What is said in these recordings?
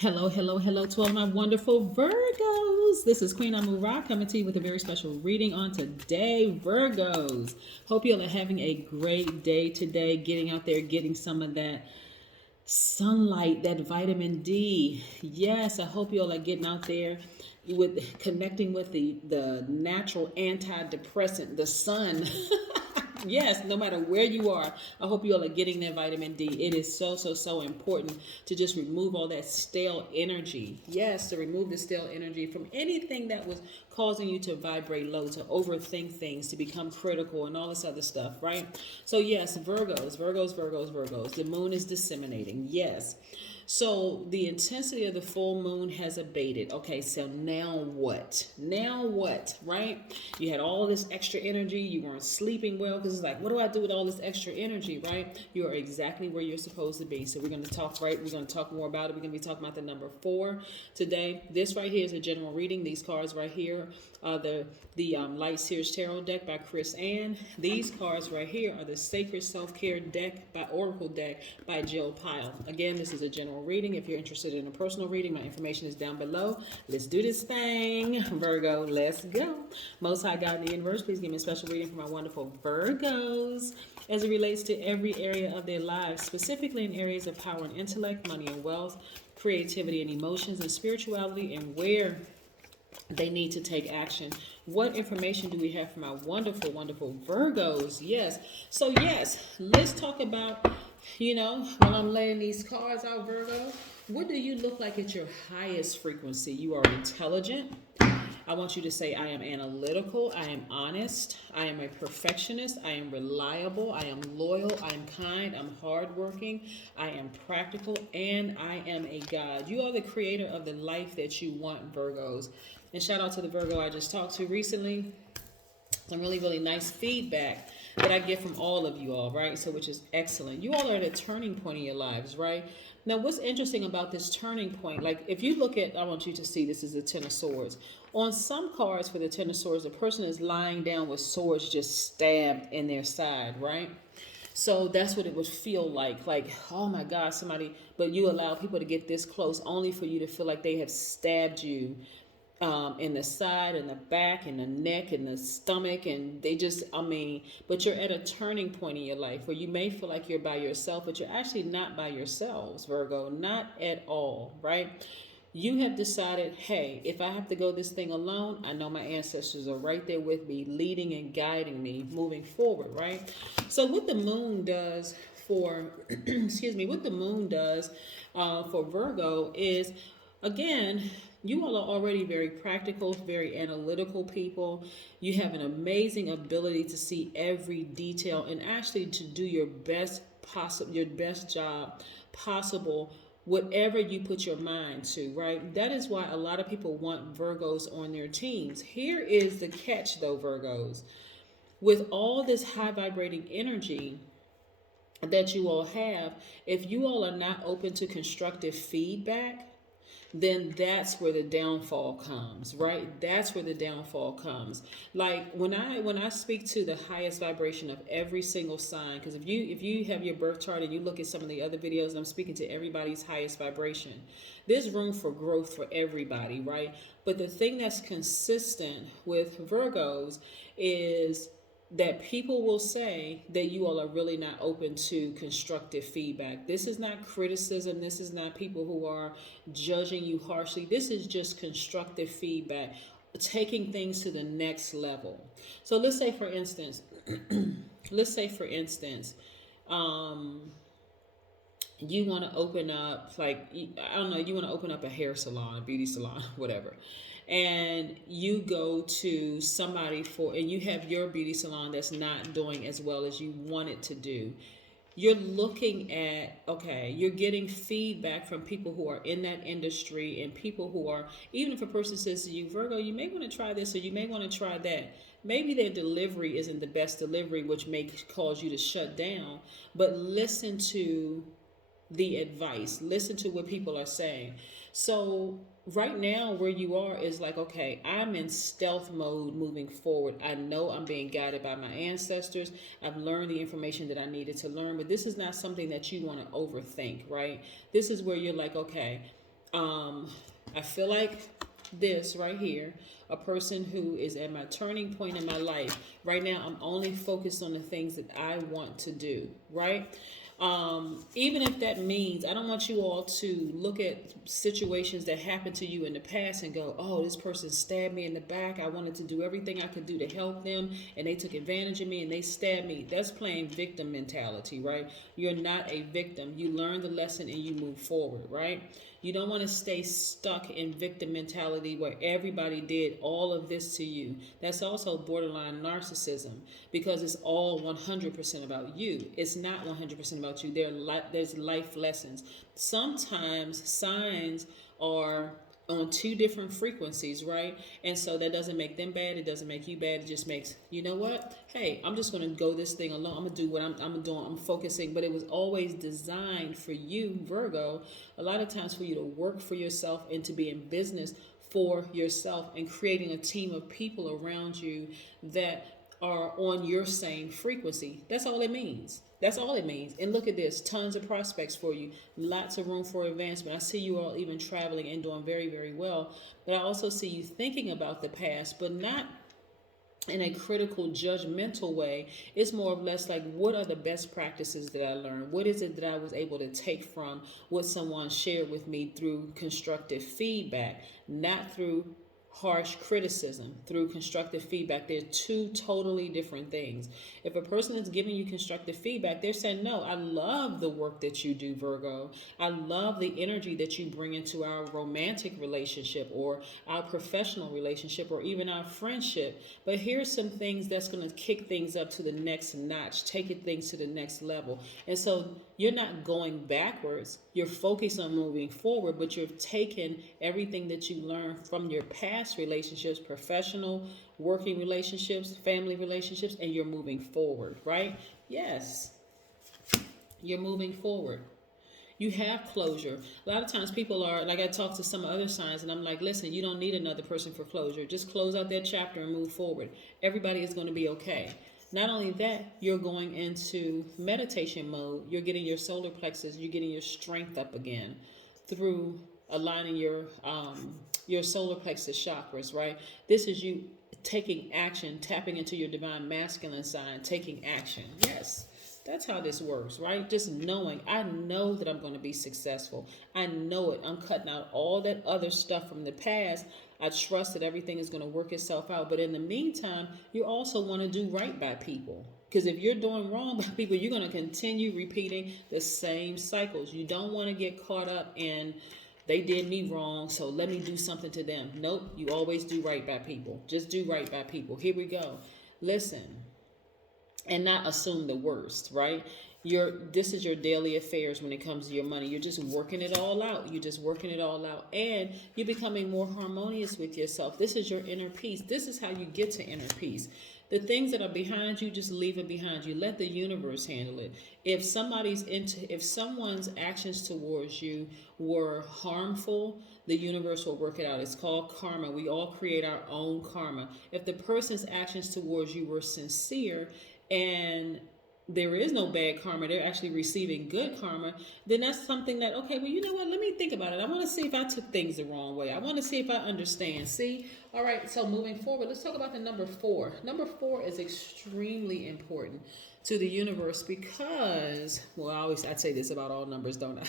Hello, hello, hello to all my wonderful Virgos. This is Queen Amun Ra coming to you with a very special reading on today, Virgos. Hope you all are having a great day today, getting out there, getting some of that sunlight, that vitamin D. Yes, I hope you all are getting out there with connecting with the natural antidepressant, the sun. Yes, no matter where you are, I hope you all are getting that vitamin D. It is so, so, so important to just remove all that stale energy. Yes, to remove the stale energy from anything that was causing you to vibrate low, to overthink things, to become critical, and all this other stuff, right? So, yes, Virgos, Virgos, Virgos, Virgos. The moon is disseminating. Yes. So the intensity of the full moon has abated. Okay, so now what? Now what, right? You had all this extra energy. You weren't sleeping well because it's like, what do I do with all this extra energy, right? You are exactly where you're supposed to be. So we're going to talk, right? We're going to talk more about it. We're going to be talking about the number 4 today. This right here is a general reading. These cards right here are the Light Sears Tarot deck by Chris Ann. These cards right here are the Sacred Self-Care deck by Oracle deck by Jill Pyle. Again, this is a general reading. If you're interested in a personal reading, my information is down below. Let's do this thing, Virgo. Let's go. Most High God in the universe, please give me a special reading for my wonderful Virgos as it relates to every area of their lives, specifically in areas of power and intellect, money and wealth, creativity and emotions, and spirituality, and where they need to take action. What information do we have for my wonderful, wonderful Virgos? Yes. So, yes, let's talk about, when I'm laying these cards out, Virgo, what do you look like at your highest frequency? You are intelligent. I want you to say, I am analytical, I am honest, I am a perfectionist, I am reliable, I am loyal, I am kind, I'm hardworking, I am practical, and I am a God. You are the creator of the life that you want, Virgos. And shout out to the Virgo I just talked to recently. Some really, really nice feedback that I get from all of you all, right? So, which is excellent. You all are at a turning point in your lives, right? Now, what's interesting about this turning point, like if you look at, I want you to see, this is the Ten of Swords. On some cards for the Ten of Swords, the person is lying down with swords just stabbed in their side, right? So that's what it would feel like, oh my God, somebody, but you allow people to get this close only for you to feel like they have stabbed you in the side, in the back, in the neck, in the stomach, and they just, but you're at a turning point in your life where you may feel like you're by yourself, but you're actually not by yourselves, Virgo, not at all, right? You have decided, hey, if I have to go this thing alone, I know my ancestors are right there with me, leading and guiding me, moving forward, right? So what the moon does for, excuse me, what the moon does for Virgo is, again, you all are already very practical, very analytical people. You have an amazing ability to see every detail and actually to do your best possible, your best job possible, whatever you put your mind to, right? That is why a lot of people want Virgos on their teams. Here is the catch though, Virgos. With all this high vibrating energy that you all have, if you all are not open to constructive feedback, then that's where the downfall comes, right? That's where the downfall comes. Like when I speak to the highest vibration of every single sign, because if you have your birth chart and you look at some of the other videos, I'm speaking to everybody's highest vibration. There's room for growth for everybody, right? But the thing that's consistent with Virgos is that people will say that you all are really not open to constructive feedback. This is not criticism. This is not people who are judging you harshly. This is just constructive feedback, taking things to the next level. So let's say, for instance, let's say, for instance, you want to open up, like, I don't know, you want to open up a hair salon, a beauty salon, whatever. And you go to somebody and you have your beauty salon that's not doing as well as you want it to do. You're looking at, okay, you're getting feedback from people who are in that industry and people who are, even if a person says to you, Virgo, you may want to try this or you may want to try that. Maybe their delivery isn't the best delivery, which may cause you to shut down, but listen to the advice, listen to what people are saying. So right now where you are is like, okay, I'm in stealth mode moving forward. I know I'm being guided by my ancestors. I've learned the information that I needed to learn, but this is not something that you want to overthink, right? This is where you're like, okay, Um, I feel like this right here, a person who is at my turning point in my life. Right now, I'm only focused on the things that I want to do, right? Even if that means, I don't want you all to look at situations that happened to you in the past and go, oh, this person stabbed me in the back. I wanted to do everything I could do to help them, and they took advantage of me and they stabbed me. That's playing victim mentality, right? You're not a victim. You learn the lesson and you move forward, right? You don't want to stay stuck in victim mentality where everybody did all of this to you. That's also borderline narcissism, because it's all 100% about you. It's not 100% about you. There's life lessons. Sometimes signs are on two different frequencies, right? And so that doesn't make them bad. It doesn't make you bad. It just makes, you know what? Hey, I'm just going to go this thing alone. I'm going to do what I'm doing. I'm focusing. But it was always designed for you, Virgo, a lot of times for you to work for yourself and to be in business for yourself and creating a team of people around you that are on your same frequency. That's all it means. That's all it means. And look at this, tons of prospects for you, lots of room for advancement. I see you all even traveling and doing very, very well. But I also see you thinking about the past, but not in a critical, judgmental way. It's more or less like, what are the best practices that I learned? What is it that I was able to take from what someone shared with me through constructive feedback, not through harsh criticism, through constructive feedback. They're two totally different things. If a person is giving you constructive feedback, they're saying, no, I love the work that you do, Virgo. I love the energy that you bring into our romantic relationship or our professional relationship or even our friendship. But here's some things that's going to kick things up to the next notch, take it things to the next level. And so you're not going backwards. You're focused on moving forward, but you're taking everything that you learned from your past relationships, professional, working relationships, family relationships, and you're moving forward, right? Yes, you're moving forward. You have closure. A lot of times people are, like I talk to some other signs and I'm like, listen, you don't need another person for closure. Just close out that chapter and move forward. Everybody is going to be okay. Not only that, you're going into meditation mode. You're getting your solar plexus, you're getting your strength up again through aligning your solar plexus chakras, right? This is you taking action, tapping into your divine masculine side, taking action. Yes. That's how this works, right? Just knowing, I know that I'm going to be successful. I know it. I'm cutting out all that other stuff from the past. I trust that everything is going to work itself out. But in the meantime, you also want to do right by people. Because if you're doing wrong by people, you're going to continue repeating the same cycles. You don't want to get caught up in, they did me wrong, so let me do something to them. Nope, you always do right by people. Just do right by people. Here we go. Listen. And not assume the worst, right? This is your daily affairs when it comes to your money. You're just working it all out. You're just working it all out. And you're becoming more harmonious with yourself. This is your inner peace. This is how you get to inner peace. The things that are behind you, just leave it behind you. Let the universe handle it. If someone's actions towards you were harmful, the universe will work it out. It's called karma. We all create our own karma. If the person's actions towards you were sincere, and there is no bad karma, they're actually receiving good karma, then that's something that, okay, well, you know what, let me think about it. I want to see if I took things the wrong way. I want to see if I understand. See? All right, so moving forward, let's talk about the number 4. Number 4 is extremely important to the universe because, well, I'd say this about all numbers, don't I?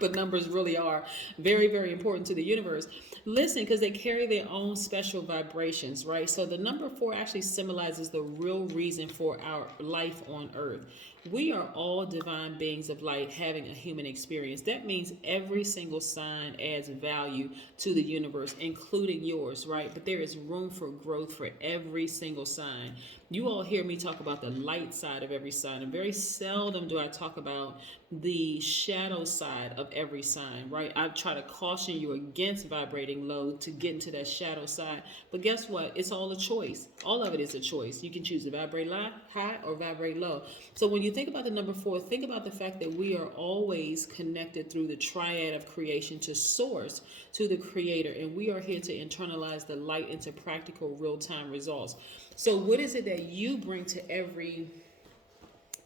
But numbers really are very, very important to the universe. Listen, because they carry their own special vibrations, right? So the number 4 actually symbolizes the real reason for our life on earth. We are all divine beings of light having a human experience. That means every single sign adds value to the universe, including yours, right? But there is room for growth for every single sign. You all hear me talk about the light side of every sign, and very seldom do I talk about the shadow side of every sign, right? I try to caution you against vibrating low to get into that shadow side. But guess what? It's all a choice. All of it is a choice. You can choose to vibrate high or vibrate low. So when you think about the number 4, think about the fact that we are always connected through the triad of creation to source, to the creator. And we are here to internalize the light into practical real-time results. So what is it that you bring to every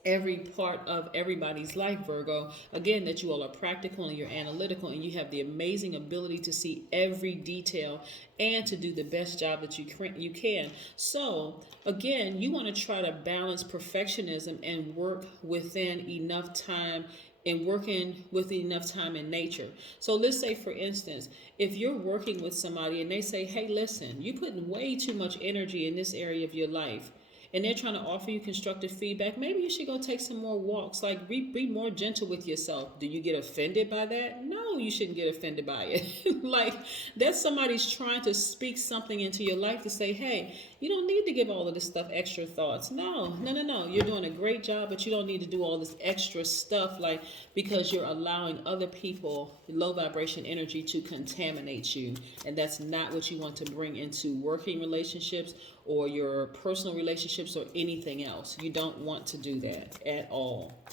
every part of everybody's life, Virgo. Again, that you all are practical and you're analytical and you have the amazing ability to see every detail and to do the best job that you can. So, again, you want to try to balance perfectionism and work within enough time and working with enough time in nature. So let's say, for instance, if you're working with somebody and they say, hey, listen, you're putting way too much energy in this area of your life, and they're trying to offer you constructive feedback, maybe you should go take some more walks. Like, be more gentle with yourself. Do you get offended by that? No, you shouldn't get offended by it. Like, that's somebody's trying to speak something into your life to say, hey, you don't need to give all of this stuff extra thoughts. No, no, no, no. You're doing a great job, but you don't need to do all this extra stuff, like, because you're allowing other people, low vibration energy, to contaminate you. And that's not what you want to bring into working relationships or your personal relationships or anything else. You don't want to do that at all.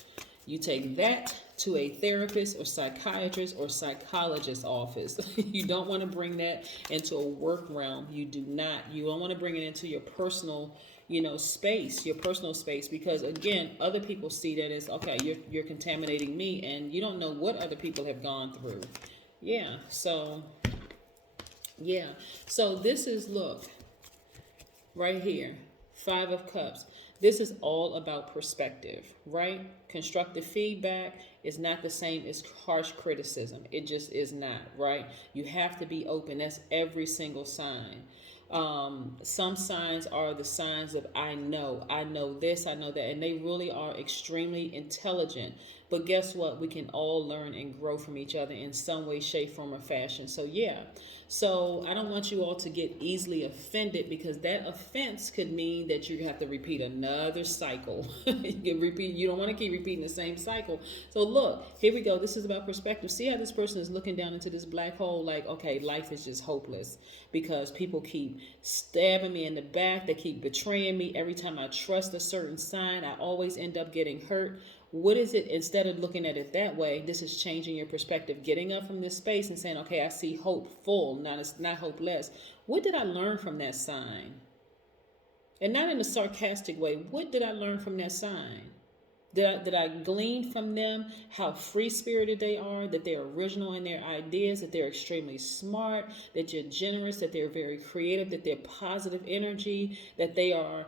You take that to a therapist or psychiatrist or psychologist office. You don't want to bring that into a work realm. You do not. You don't want to bring it into your personal, space, your personal space, because again, other people see that as, okay, you're contaminating me, and you don't know what other people have gone through. Yeah. So this is, look, right here, 5 of Cups. This is all about perspective, right? Constructive feedback is not the same as harsh criticism. It just is not, right? You have to be open. That's every single sign. Some signs are the signs of I know this, I know that, and they really are extremely intelligent. But guess what? We can all learn and grow from each other in some way, shape, form, or fashion. So yeah. So I don't want you all to get easily offended, because that offense could mean that you have to repeat another cycle. You don't want to keep repeating the same cycle. So look, here we go. This is about perspective. See how this person is looking down into this black hole like, okay, life is just hopeless because people keep stabbing me in the back. They keep betraying me. Every time I trust a certain sign, I always end up getting hurt. What is it? Instead of looking at it that way, this is changing your perspective, getting up from this space and saying, okay, I see hopeful, not hopeless. What did I learn from that sign? And not in a sarcastic way. What did I learn from that sign? Did I glean from them how free-spirited they are, that they're original in their ideas, that they're extremely smart, that you're generous, that they're very creative, that they're positive energy, that they are,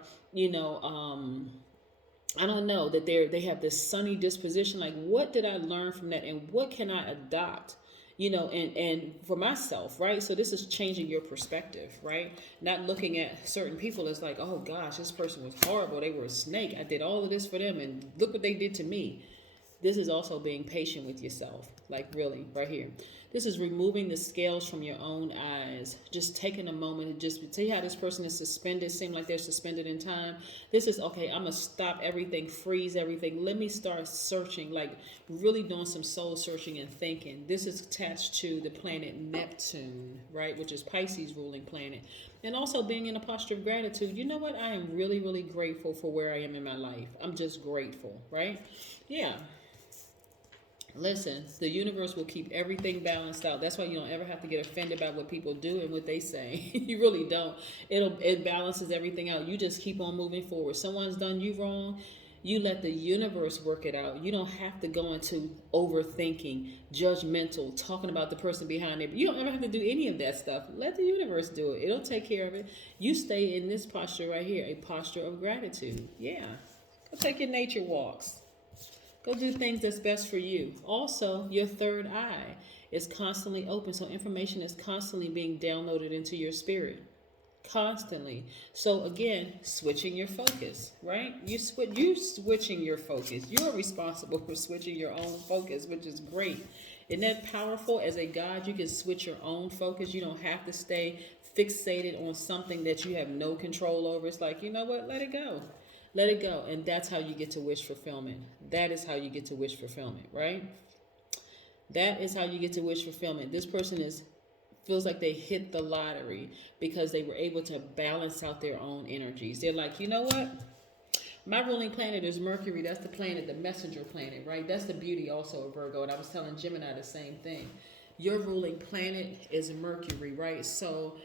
I don't know, that they have this sunny disposition. Like, what did I learn from that, and what can I adopt? And for myself, right? So this is changing your perspective, right? Not looking at certain people as like, oh gosh, this person was horrible. They were a snake. I did all of this for them, and look what they did to me. This is also being patient with yourself, like really, right here. This is removing the scales from your own eyes. Just taking a moment and just see how this person is suspended, seem like they're suspended in time. This is, okay, I'm going to stop everything, freeze everything. Let me start searching, like really doing some soul searching and thinking. This is attached to the planet Neptune, right, which is Pisces ruling planet. And also being in a posture of gratitude. You know what? I am really, really grateful for where I am in my life. I'm just grateful, right? Yeah. Listen, the universe will keep everything balanced out. That's why you don't ever have to get offended by what people do and what they say. You really don't. It balances everything out. You just keep on moving forward. Someone's done you wrong, you let the universe work it out. You don't have to go into overthinking, judgmental, talking about the person behind it. You don't ever have to do any of that stuff. Let the universe do it. It'll take care of it. You stay in this posture right here, a posture of gratitude. Yeah. Go take your nature walks. Go do things that's best for you. Also, your third eye is constantly open, so information is constantly being downloaded into your spirit. Constantly. So again, switching your focus, right? You switching your focus. You're responsible for switching your own focus, which is great. Isn't that powerful? As a God, you can switch your own focus. You don't have to stay fixated on something that you have no control over. It's like, you know what? Let it go. Let it go. And that's how you get to wish fulfillment. That is how you get to wish fulfillment, right? That is how you get to wish fulfillment. This person feels like they hit the lottery because they were able to balance out their own energies. They're like, you know what? My ruling planet is Mercury. That's the planet, the messenger planet, right? That's the beauty also of Virgo. And I was telling Gemini the same thing. Your ruling planet is Mercury, right? So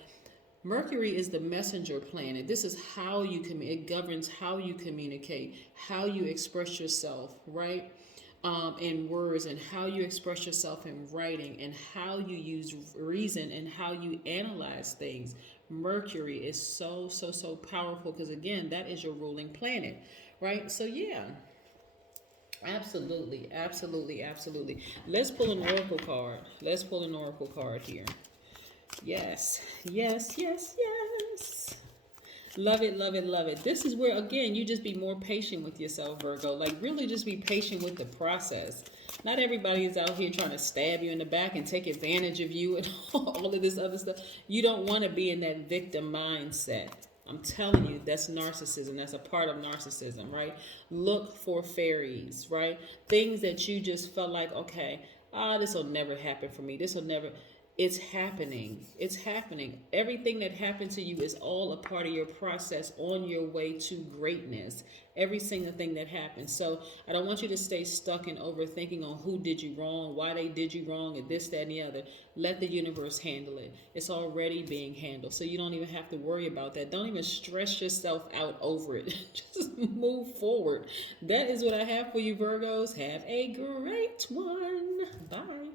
Mercury is the messenger planet. This is how you it governs how you communicate, how you express yourself, right? In words, and how you express yourself in writing, and how you use reason, and how you analyze things. Mercury is so, so, so powerful because, again, that is your ruling planet, right? So, yeah, absolutely, absolutely, absolutely. Let's pull an oracle card. Let's pull an oracle card here. Yes, yes, yes, yes. Love it, love it, love it. This is where, again, you just be more patient with yourself, Virgo. Like, really just be patient with the process. Not everybody is out here trying to stab you in the back and take advantage of you and all of this other stuff. You don't want to be in that victim mindset. I'm telling you, that's narcissism. That's a part of narcissism, right? Look for fairies, right? Things that you just felt like, okay, this will never happen for me. This will never. It's happening. It's happening. Everything that happened to you is all a part of your process on your way to greatness. Every single thing that happens. So I don't want you to stay stuck in overthinking on who did you wrong, why they did you wrong, and this, that, and the other. Let the universe handle it. It's already being handled. So you don't even have to worry about that. Don't even stress yourself out over it. Just move forward. That is what I have for you, Virgos. Have a great one. Bye.